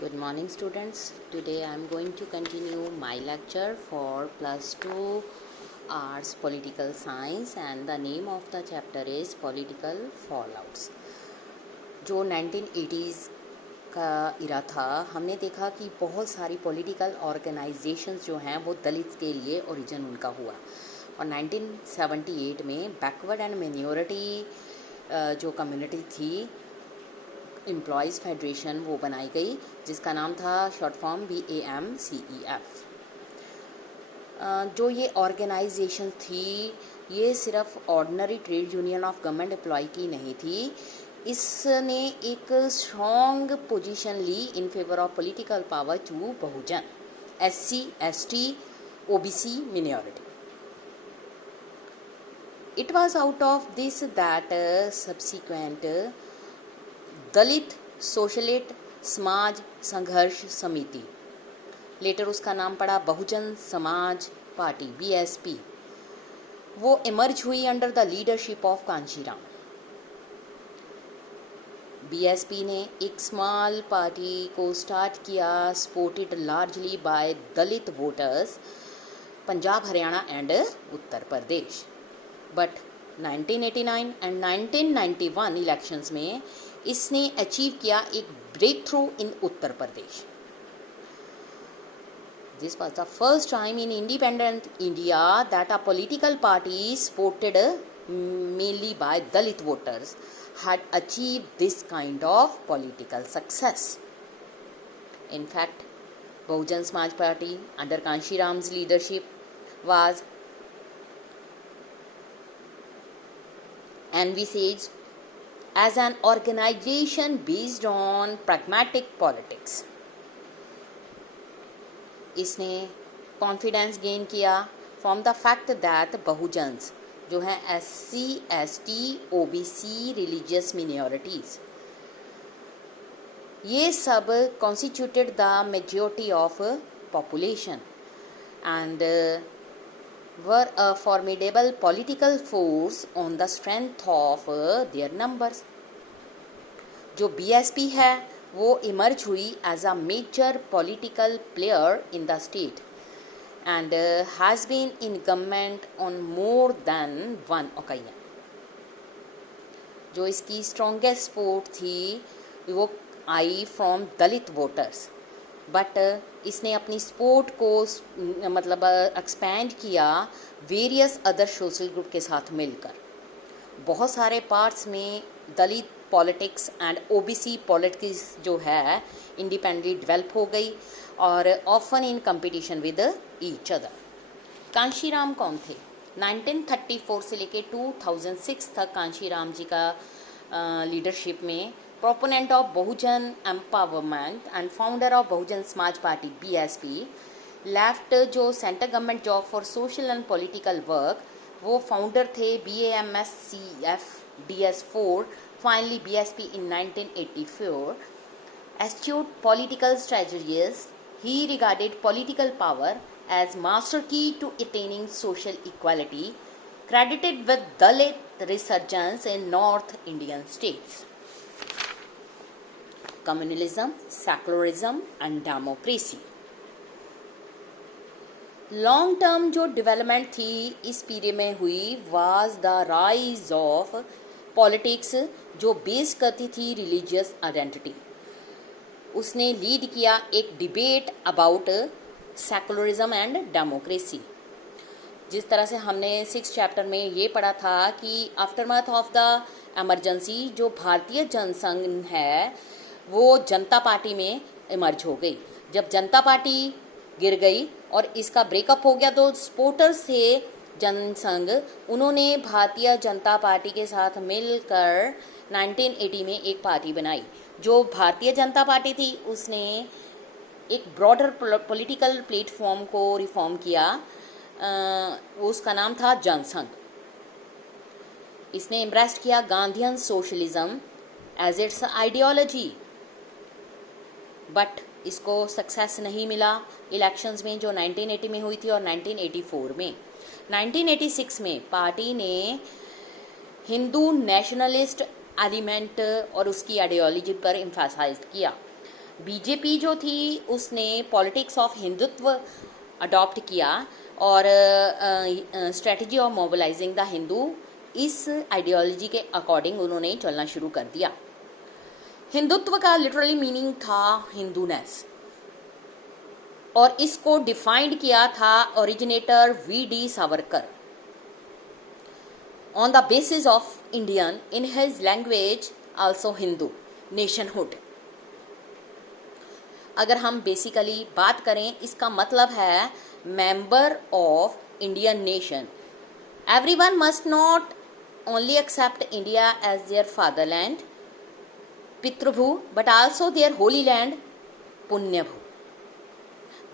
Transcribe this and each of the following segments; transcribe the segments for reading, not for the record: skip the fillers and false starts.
Good morning students. Today I am going to continue my lecture for plus 2 arts political science and the name of the chapter is political fallouts. जो 1980s का इरा था, हमने देखा कि बहुत सारी political organisations जो हैं वो दलित के लिए ओरिजिन उनका हुआ और 1978 में बैकवर्ड एंड मिनॉरिटी जो कम्युनिटी थी एम्प्लॉयज़ फेडरेशन वो बनाई गई जिसका नाम था शॉर्ट फॉर्म BAMCEF। जो ये ऑर्गेनाइजेशन थी ये सिर्फ ordinary trade union of government employ की नहीं थी, इसने एक स्ट्रॉन्ग पोजीशन ली in favour of political power to Bahujan, SC, ST, OBC minority. It was out of this that subsequent Dalit socialist Samaj Sangharsh Samiti, later उसका नाम पड़ा बहुजन समाज पार्टी BSP, वो इमर्ज हुई under the leadership of Kanshiram. BSP ने एक स्मॉल पार्टी को start किया, supported largely by Dalit voters Punjab, Haryana and Uttar Pradesh. But 1989 and 1991 elections में इसने अचीव किया एक break through in Uttar Pradesh. This was the first time in independent India that a political party supported mainly by Dalit voters had achieved this kind of political success. In fact, Bahujan Samaj Party under Kanshiram's leadership was envisaged as an organization based on pragmatic politics. इसने confidence gain किया from the fact that बहुजन्स जो हैं SC, ST, OBC religious minorities, ये सब constituted the majority of population and were a formidable political force on the strength of their numbers. जो BSP है वो emerge हुई as a major political player in the state and has been in government on more than one occasion. जो इसकी strongest support थी वो आई from Dalit voters, but इसने अपनी सपोर्ट को मतलब एक्सपैंड किया वेरियस अदर सोशल ग्रुप के साथ मिलकर। बहुत सारे पार्ट्स में दलित पॉलिटिक्स एंड OBC पॉलिटिक्स जो है इंडिपेंडेंटली डेवलप हो गई और often in competition with each other. Kanshiram कौन थे? 1934 से लेके 2006 तक कांशीराम जी का लीडरशिप में proponent of Bahujan empowerment and founder of Bahujan Samaj Party BSP, left जो central government job for social and political work, वो फाउंडर थे BAMCEF DS4, finally BSP in 1984. Astute political strategist, he regarded political power as master key to attaining social equality, credited with Dalit resurgence in North Indian states. Communalism, secularism and democracy. Long term जो development थी इस period में हुई was the rise of politics जो base करती थी religious identity. उसने lead किया एक debate about secularism and democracy. जिस तरह से हमने 6 चैप्टर में ये पढ़ा था कि आफ्टरमैथ ऑफ द एमरजेंसी जो भारतीय जनसंघ है वो जनता पार्टी में इमर्ज हो गई। जब जनता पार्टी गिर गई और इसका ब्रेकअप हो गया तो सपोर्टर्स थे जनसंघ, उन्होंने भारतीय जनता पार्टी के साथ मिलकर 1980 में एक पार्टी बनाई। जो भारतीय जनता पार्टी थी उसने एक ब्रॉडर पॉलिटिकल प्लेटफॉर्म को रिफॉर्म किया, उसका नाम था जनसंघ। इसने एम्ब्रेस किया Gandhian socialism as its ideology, but इसको सक्सेस नहीं मिला इलेक्शंस में जो 1980 में हुई थी और 1984 में। 1986 में पार्टी ने हिंदू नेशनलिस्ट एलिमेंट और उसकी आइडियोलॉजी पर एम्फसाइज किया। बीजेपी जो थी उसने पॉलिटिक्स ऑफ हिंदुत्व अडॉप्ट किया और strategy of mobilising the Hindu, इस आइडियोलॉजी के अकॉर्डिंग उन्होंने चलना शुरू कर दिया। हिंदुत्व का लिटरली मीनिंग था हिंदूनेस, और इसको डिफाइंड किया था originator V D. Savarkar on the basis of Indian in his language also Hindu nationhood. अगर हम बेसिकली बात करें, इसका मतलब है member of Indian nation. Everyone must not only accept India as their fatherland पितृभू but also their holy land पुण्यभू।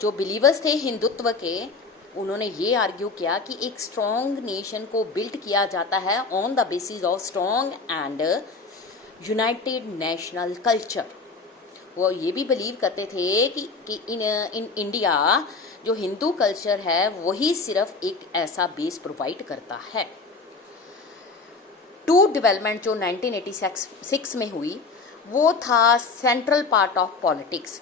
जो बिलीवर्स थे हिंदुत्व के, उन्होंने ये आर्ग्यू किया कि एक स्ट्रॉन्ग नेशन को बिल्ड किया जाता है on the basis of strong and United national culture. वो ये भी बिलीव करते थे कि इन इंडिया जो हिंदू कल्चर है वही सिर्फ एक ऐसा बेस प्रोवाइड करता है। टू डेवलपमेंट जो 1986 में हुई वो था सेंट्रल पार्ट ऑफ पॉलिटिक्स,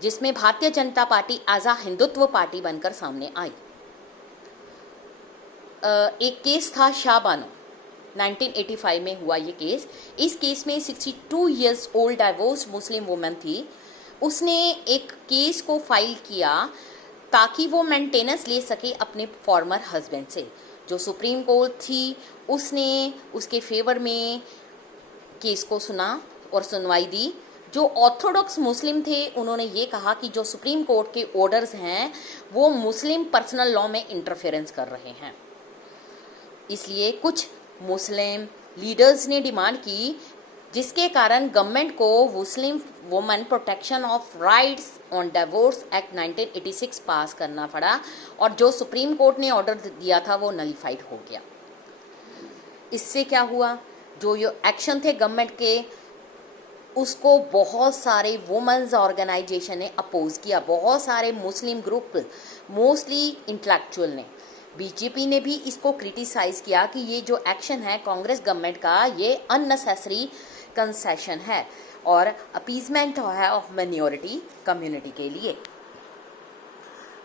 जिसमें भारतीय जनता पार्टी एज आ हिंदुत्व पार्टी बनकर सामने आई। एक केस था शाह बानो, 1985 में हुआ ये केस। इस केस में 62 years old divorce Muslim women थी। उसने एक केस को फाइल किया ताकि वो मेंटेनेंस ले सके अपने फॉर्मर हस्बैंड से। जो सुप्रीम कोर्ट थी उसने उसके फेवर में केस को सुना और सुनवाई दी। जो ऑर्थोडॉक्स मुस्लिम थे उन्होंने ये कहा कि जो सुप्रीम कोर्ट के ऑर्डर्स हैं वो मुस्लिम पर्सनल लॉ में इंटरफेरेंस कर रहे हैं। इसलिए कुछ मुस्लिम लीडर्स ने डिमांड की, जिसके कारण गवर्नमेंट को Muslim women protection of rights on divorce act 1986 पास करना पड़ा, और जो सुप्रीम कोर्ट ने ऑर्डर दिया था वो नलिफाइड हो गया। इससे क्या हुआ, जो ये एक्शन थे गवर्नमेंट के उसको बहुत सारे वुमेन्स ऑर्गेनाइजेशन ने अपोज किया, बहुत सारे मुस्लिम ग्रुप मोस्टली इंटेलेक्चुअल ने। बीजेपी ने भी इसको क्रिटिसाइज किया कि ये जो एक्शन है कांग्रेस गवर्नमेंट का ये अननेसेसरी कंसेशन है और अपीजमेंट है ऑफ माइनॉरिटी कम्युनिटी के लिए।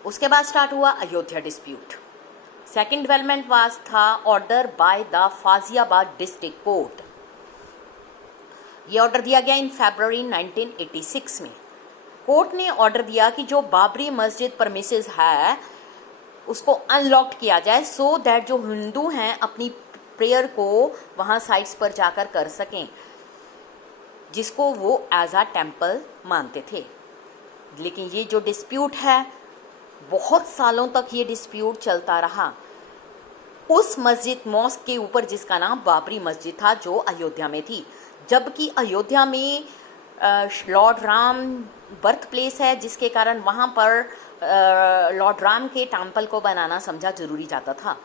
उसके बाद स्टार्ट हुआ Ayodhya dispute. Second development was था order by the Faizabad district court. ये ऑर्डर दिया गया इन फरवरी 1986 में। कोर्ट ने ऑर्डर दिया कि जो बाबरी मस्जिद परमिसेस है उसको अनलॉक्ड किया जाए, सो दैट जो हिंदू हैं अपनी प्रेयर को वहाँ साइट्स पर जाकर कर सकें, जिसको वो एज आ टेम्पल मानते थे। लेकिन ये जो डिस्प्यूट है बहुत सालों तक ये डिस्प्यूट चलता रहा उस मस्जिद मॉस्क के ऊपर जिसका नाम बाबरी मस्जिद था, जो अयोध्या में थी। जबकि अयोध्या में लॉर्ड राम बर्थ प्लेस है, जिसके कारण वहाँ पर लॉर्ड राम के टेम्पल को बनाना समझा जरूरी जाता था।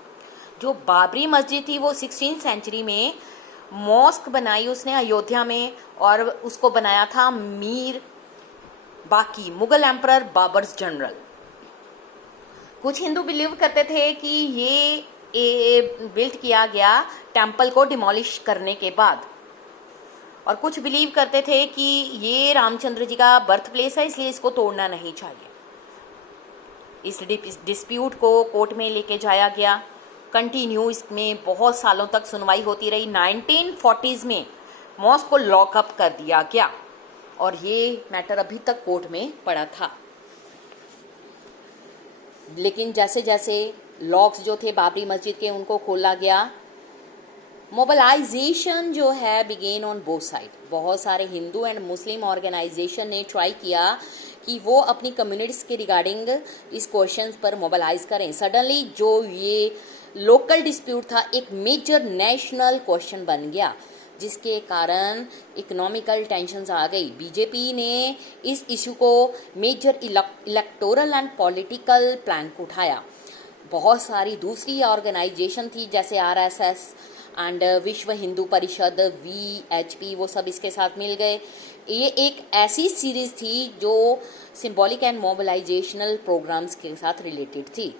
जो बाबरी मस्जिद थी वो 16th सेंचुरी में मॉस्क बनाई उसने अयोध्या में, और उसको बनाया था मीर बाकी, मुगल एम्परर बाबर्स जनरल। कुछ हिंदू बिलीव करते थे कि ये बिल्ड किया गया टेम्पल को डिमोलिश करने के बाद, और कुछ बिलीव करते थे कि ये रामचंद्र जी का बर्थ प्लेस है इसलिए इसको तोड़ना नहीं चाहिए। इस डिस्प्यूट को कोर्ट में लेके जाया गया, कंटिन्यू इसमें बहुत सालों तक सुनवाई होती रही। 1940s में मॉस्क को लॉकअप कर दिया गया और ये मैटर अभी तक कोर्ट में पड़ा था। लेकिन जैसे जैसे लॉक्स जो थे बाबरी मस्जिद के उनको खोला गया, मोबिलाइजेशन जो है बिगेन ऑन बोथ साइड। बहुत सारे हिंदू एंड मुस्लिम ऑर्गेनाइजेशन ने ट्राई किया कि वो अपनी कम्युनिटीज़ के रिगार्डिंग इस क्वेश्चन पर मोबिलाइज करें। सडनली जो ये लोकल डिस्प्यूट था एक मेजर नेशनल क्वेश्चन बन गया, जिसके कारण इकोनॉमिकल टेंशन्स आ गई। बीजेपी ने इस इशू को major electoral and political plan को उठाया। बहुत सारी दूसरी ऑर्गेनाइजेशन थी जैसे आरएसएस एंड विश्व हिंदू परिषद, VHP, वो सब इसके साथ मिल गए। ये एक ऐसी सीरीज थी जो सिंबॉलिक एंड मोबिलाइजेशनल प्रोग्राम्स के साथ रिलेटेड थी।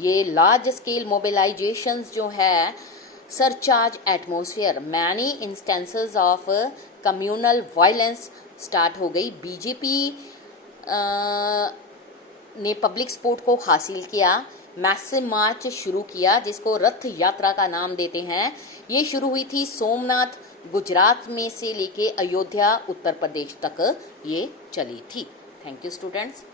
ये लार्ज स्केल मोबिलाइजेशंस जो है surcharge atmosphere, many instances of communal violence start हो गई। बीजेपी ने पब्लिक स्पोर्ट को हासिल किया, मैसिव मार्च शुरू किया जिसको रथ यात्रा का नाम देते हैं। ये शुरू हुई थी सोमनाथ गुजरात में से लेके अयोध्या उत्तर प्रदेश तक ये चली थी। Thank you students.